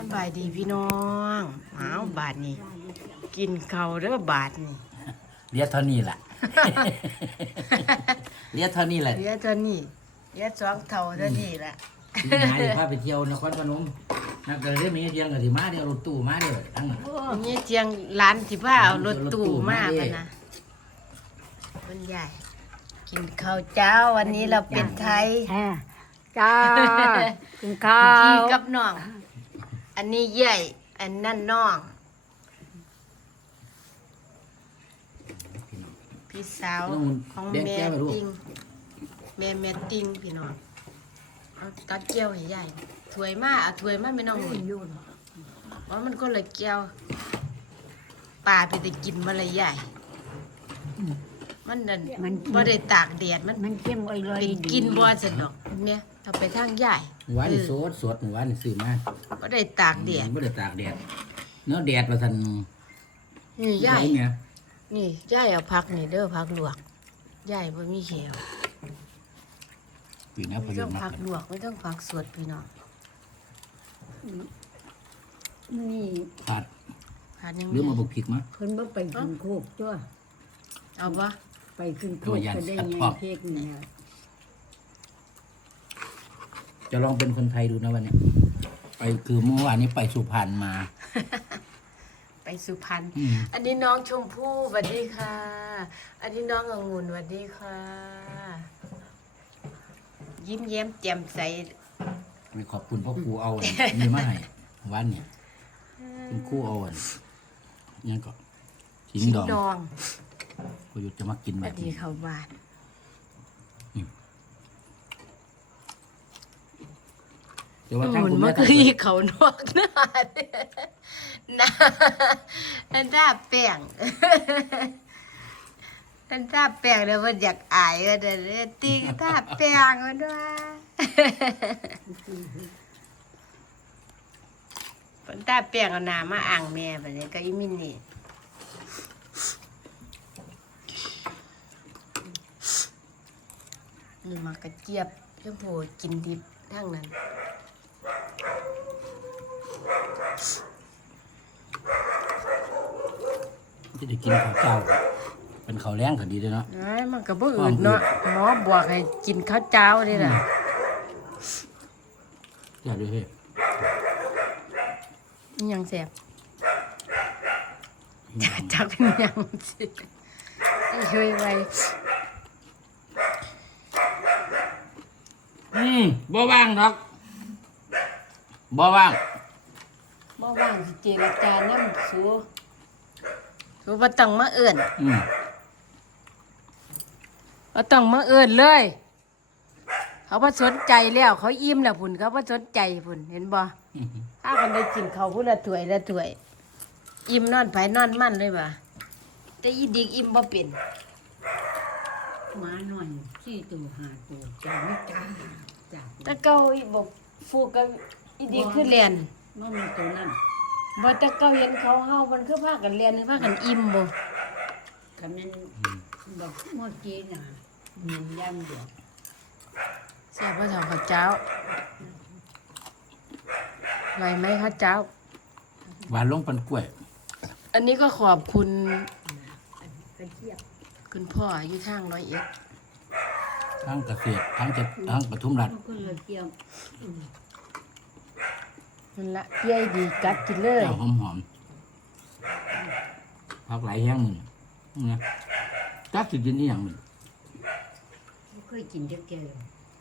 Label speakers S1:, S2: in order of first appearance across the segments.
S1: สบายดีพี่น้องอ้าวบาทนี่กินข้าวเด้อบาทนี่
S2: เรียกเท่านี้แหละ เรียกเท่านี้แหละ
S1: เหลือตัวนี้เหลือสองเท่าเท่านี้แหละ
S2: ที่ไหนพาไปเที่ยวนครพนมนักเรียนมีเที่ยงกับที่มาเดียวรถตู้มาเดียวทั้งนั้น
S1: นี่เจียงร้านที่ว่าเอารถตู้มาปะนะคนใหญ่กินข้าวเจ้าวันนี้เราเป็นไทย
S3: จ้ากินข้า
S1: พี่
S3: ว
S1: กับน้อง อันนี้ใหญ่อันนั่นน้อง พี่สาวของ
S2: แดง
S1: แม่
S2: แก้วไปลูก
S1: ติงแม่ติงพี่น้องเอาตัดเกี๊ยวให้ใหญ่ถ้วยมาเอาถ้วยมาไม่น้องหนุ่ยว่ามันก็เลยเกี๊ยวปลาไปแต่กินมาเลยใหญ่ มันนั่นบ่ได้ตากแดดมัน
S3: มันเข้มอร่อย
S1: เป็น
S3: ดี
S1: กินบ่สนอกเนี่ยเอาไปทางใหญ่
S2: หวานนี่สดหวานนี่ซื้อมา
S1: บ่ได้ตากแดด
S2: ไม่ได้ตากแดดเนื้อแดดประทัน
S1: นี่ใหญ่
S2: เนี่ย
S1: นี่ใหญ่เอาผักนี่เด้อผักลวกใหญ่บ่มีเขียว
S2: ปีนี้พ
S1: ไม่
S2: ยุ
S1: ต้อง
S2: มา
S1: ผักลวกไม่ต้องผักสดพี่น้อง
S3: นี่
S2: ขาด
S1: ผัดยัง
S2: หรือมาบุกผิดมั้ย
S3: เพิ่นบ่ไปขึ้นโคกตัว
S1: เอาบ่
S3: ไปขึ้นโค
S2: ตัว
S3: ก
S2: ยัน
S3: ก็ได้
S2: สัตว์
S3: ไง
S2: พร้อม
S3: เค้กเนี่ย
S2: จะลองเป็นคนไทยดูนะวันนี้ไปคือเมื่อวานนี้ไปสุพรรณมา
S1: ไปสุพรรณ
S2: อืม
S1: อันนี้น้องชมพู่สวัสดีค่ะ อันนี้น้ององุ่นสวัสดีค่ะ ยิ้มแย้มแจ่มใส
S2: ไปขอบคุณพ่อครูเอาอันนี่มาให้วันเนี่ยคุณครูเอาอันนี่ก็ทิ้ง
S1: ชิ้น
S2: ดอง
S1: ดอง
S2: ประยุทธ์จะมากิน
S1: ส
S2: แบ
S1: วัส
S2: บ
S1: ดี
S2: นี้
S1: ค่ะบ้าน
S2: เดี๋ยวว่า
S1: อ
S2: ทาง
S1: งุ่น
S2: คุณ
S1: มั
S2: แม่
S1: น
S2: ทาง
S1: คือ
S2: คุณ
S1: อีเขานอกหน้าเนี่ยหน้าอันท่าแป้งอันท่าแป้งเดี๋ยวมันอยากอายก็เดี๋ยวตีท่าแป้งมันว่าอันท่าแป้งเอาน้ำมาอ่างแม่แบบนี้ก็อีมินนี่นี่มากระเจี๊ยบชมพูกินดิบทั้งนั้น
S2: ที่จะกินข้าวเจ้าเป็นข้าวแรงก็ดีเลยเนาะ
S1: ไอ้มันก็บ่อืดเนาะหมอบอกให้กินข้าวเจ้านี่ล่ะ
S2: อยากด้วยเฮ้ย
S1: อิหยังแซ่บจักเป็นหยังสิไอ้เฮ้ยไว้
S2: บ่ว่างดอกบ่ว่าง
S1: บ่ว่างสิเจรจานำสูบ่ต้องมาเอิ้น
S2: อืม
S1: บ่ต้องมาเอิ้นเลย เขาบ่สนใจแล้ว เขาอิ่มแล้วพุ่นเขาบ่สนใจพุ่นเห็นบ่ถ้ากันได้กินข้าวพุ่นละถ้วยละถ้วย อิ่มนอนไผนอนมันเลยว่ะแต่อีเด็กอิ่มบ่เป็น
S3: หมาหน่อยสี่ตัวห้าตัวจ้าไม่จ้าจ้า
S1: แตะเก้าอีบอกฟูกกับอีเด็กคือเรียน
S3: น้องมีตัวนั้น
S1: บ่แตะเก้าเห็นเขาเฮามันคือพากันเรียนพากันอิ่มบ่
S3: คันนั้นแบบเมื่อกี้น่ะมีย่ำเดียว
S1: แซ่บบ่เท่าข้าวเจ้าอร่อยไหมข้าวเจ้า
S2: หวานลงปันกล้วย
S1: อันนี้ก็ขอบคุณ
S3: กระเทียม
S1: คุณพ่ออยู่ทาง101
S2: ทั้งเกษตรทั้งปทุมรัฐ
S3: มันก็เลยเทียม
S1: นั่นละเปี้ยดีกัดกินเลย
S2: เจ้าหอมพักหลายแห้งหนึ่งนะจักสิกินนี่อย่างหนึ่ง
S3: ไม่เคยกินเด็กแก่เลย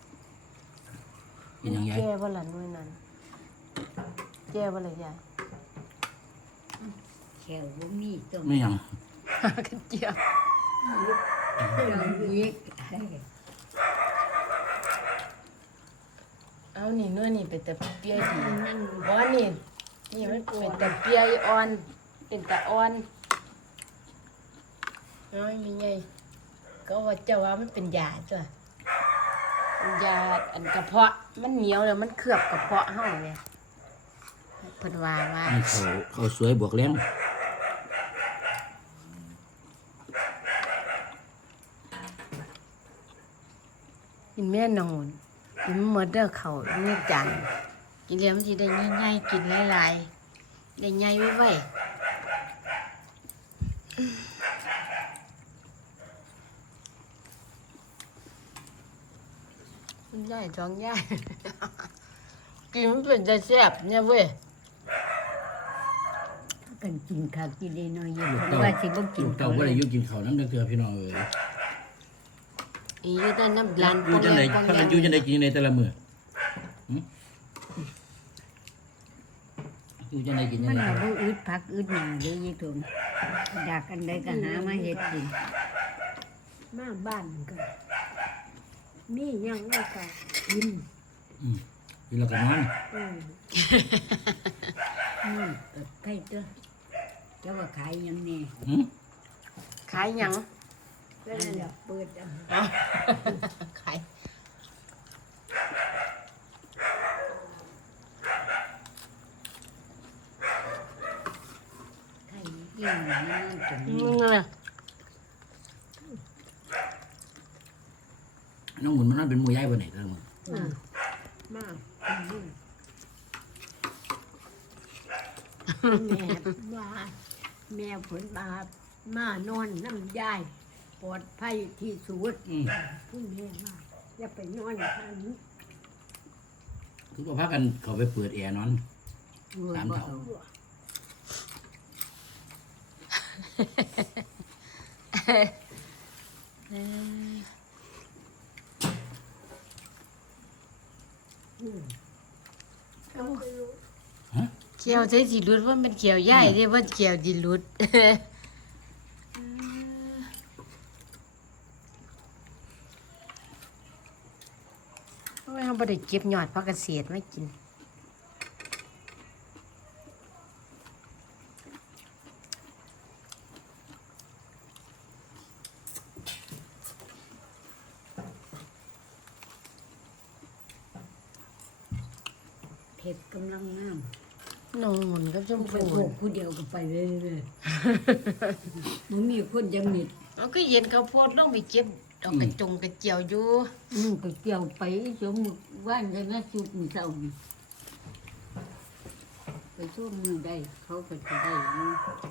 S2: กินอย่างไร
S1: แก้บ่ล่ะนู่นนั่นแก้บ่ล่ะยาย
S3: แขวบ่มีตัว
S2: ไม่อย่าง
S1: กระเจี๊ยบ
S3: เรายิก
S1: เอานี่นู่นนี่เป็นแต่เปี้ยดี
S3: นั่น
S1: บ่นี่นี่มันเป็นแต่เปี้ยอ่อนเป็นแต่อ่อนน้อยมีไงก็ว่าเจ้าว่ามันเป็นยาจ้ะเป็นยาอันกระเพาะมันเหนียวแล้วมันเคลือบกระเพาะเฮาเนี่ยเพิ่นว่า
S2: นี่เขาสวยบวกแรง
S1: กินแม่นอนกินหมดเด้อเขาวนี่จานอีเหลียมนสิได้ง่ายๆกินหลายๆได้ง่ายไว้คุณยายท้องยาย กินมันเป็นจะแซ่บเนี่ยเว้ย
S3: กันกินข้าวกินได้น้อยอยู่ว่าสิบ่กิน
S2: ลูกเต่าบ่ได้อยู่กินข้าวน้ำเดือพี่น้องเอ้ย
S1: อีอยู่แต่น้ำร้าน
S2: อยู่จังได๋ถ้ามันอยู่จังได๋กินในแต่ละมื้ออยู่จังได๋กินจั
S3: มั
S2: ง
S3: น
S2: ได๋
S3: ก็บ่อึดผักอึดหญ้าเด้อยายถุงอยากอันใดก็หามาเฮ็ดกิน
S4: มาบ้านก็มีหยังแล้วก็กิน
S2: กินแล้วก็นอน
S4: อืม
S3: ใครเด้อเจ้าว่าขายหยังแน่
S1: ขายหยัง
S4: ก็เลยอยากเปิดอ่ะ
S1: ขาย
S3: ใครยิ่งนั่นจน
S1: มึงน่ะ
S2: น้องหมุนมันนอนเป็นหมู่ยายบ่ไหนแต่ละมื้อ
S4: มาแม่ว่าแม่ผลบาปมานอนน้ำยายปลอดภัยที่สุดผู้แม่ว่าอย่าไปนอนทางนี้
S2: คือก็พากันเข้าไปเปิดแอร์นอน
S3: รวย
S2: ตาม
S3: บ่
S2: เถา
S3: เอา
S4: เอาไปรู้
S1: เขียวใช้สิหลุดว่ามันเขียวใหญ่เด้ว่าเขียวดิหลุด เพราะว่าเราบ่ได้เก็บยอดผักเกษตรมากิน
S3: เผ็ดกำลังงาม
S1: น้องหมุนกับชม
S3: ไป
S1: พู
S3: โขกผู้เดียวก็ไปเรื่อยๆมันมีคนยังมิด
S1: มันก็เย็นข้าวโพดลงไปเก็บดอกกระจงกระเจียวอยู่
S3: ก็เกี่ยวไปสมมุติว่านได้แม่สุกมื้อเช้านี่ไปช่วงมือได้เขาก็จะได้อยู่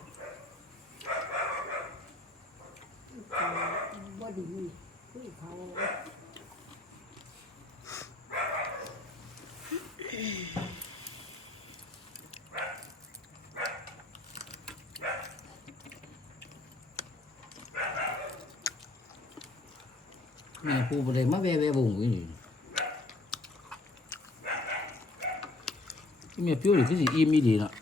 S4: บ่ดีคุยเขา
S2: แม่ปู่บ่ได้มาแว่ๆบ่หูนี่แม่ฟิวนี่คือสิอิ่มอีดีเนาะ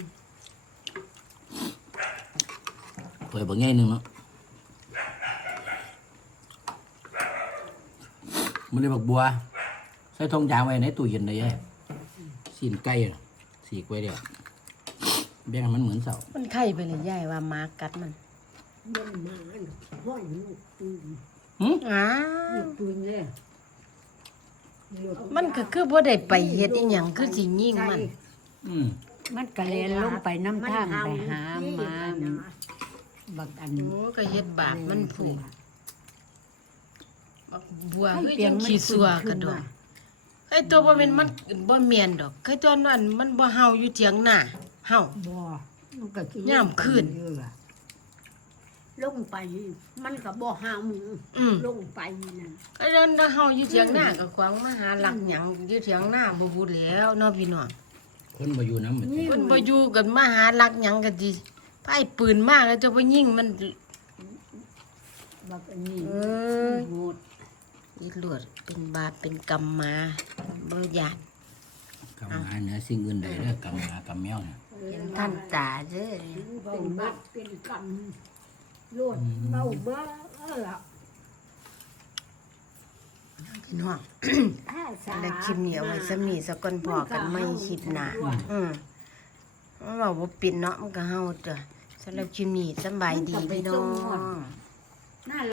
S2: เปิดบ่ง่ายนึงเนาะมันเลยบักบัวใส่ทองยางไว้ในตู้เย็นได้แย่สีนไก่น่ะสีกไว้เดียวแบ่งให้มันเหมือนเสา
S1: มันไข่ไปเลยยายว่าหมากัดมัน
S4: เดินมาห้อยลูกปืน
S1: อ้า
S3: ลู
S1: ว
S3: กปืนเลยลูก
S1: มันก็คือบ่ได้ไปเฮ็ดอีหยังคือสิยิงมัน
S2: อืม
S3: มันกระเลนลงไปน้ำทางไปหามา บักอัน
S1: โอ้ก็เฮ็ดบาปมันผูกบักบัวคือจังขี้ซัวกระดอกไอ้ตัวบ่แม่นมันบ่แม่นดอกไอ้ตัวนั้นมันบ่เห่าอยู่เถียงหน้าเห่า
S3: บ่มันก็สิ
S1: ย่ำขึ้น
S4: ลงไป มันก็บ่หามือ ลงไปนั่น
S1: ไอ้ตัวนั้นเห่าอยู่เถียงหน้าก็ขวางมาหาหลักหยังอยู่เถียงหน้าบ่พูดแล้วเนาะพี่น้อง
S2: คนมาอยู่น้ำเหมือนกัน
S1: มันบ่อยู่กันมาหาหลักหยังก็สิไผปืนมาแล้วจะไปยิงมัน
S3: บักอันนี้
S1: เอ้ย
S3: โหด
S1: อีหลวดเป็นบาปเป็นกรรมมาบ่ยาน
S2: กำหาเนื้อสิ่งอื่นใดเด้อกำหากำแมวเนี่ย
S1: เห็นท่านตาเด้อ
S4: เป็นบัดเป็นกรรมโลดเบาเบ้อละ
S1: พี่น้อง
S4: ถ้าสา
S1: แล้วคลิปนี้เอาไว้สมีสักก่อนพอกันไม่คลิปหน้ามันบอกว่าปิดเนาะมันก็เฮาจ้ะสำหรับคลิปนี้สำบายดีพี่น้อง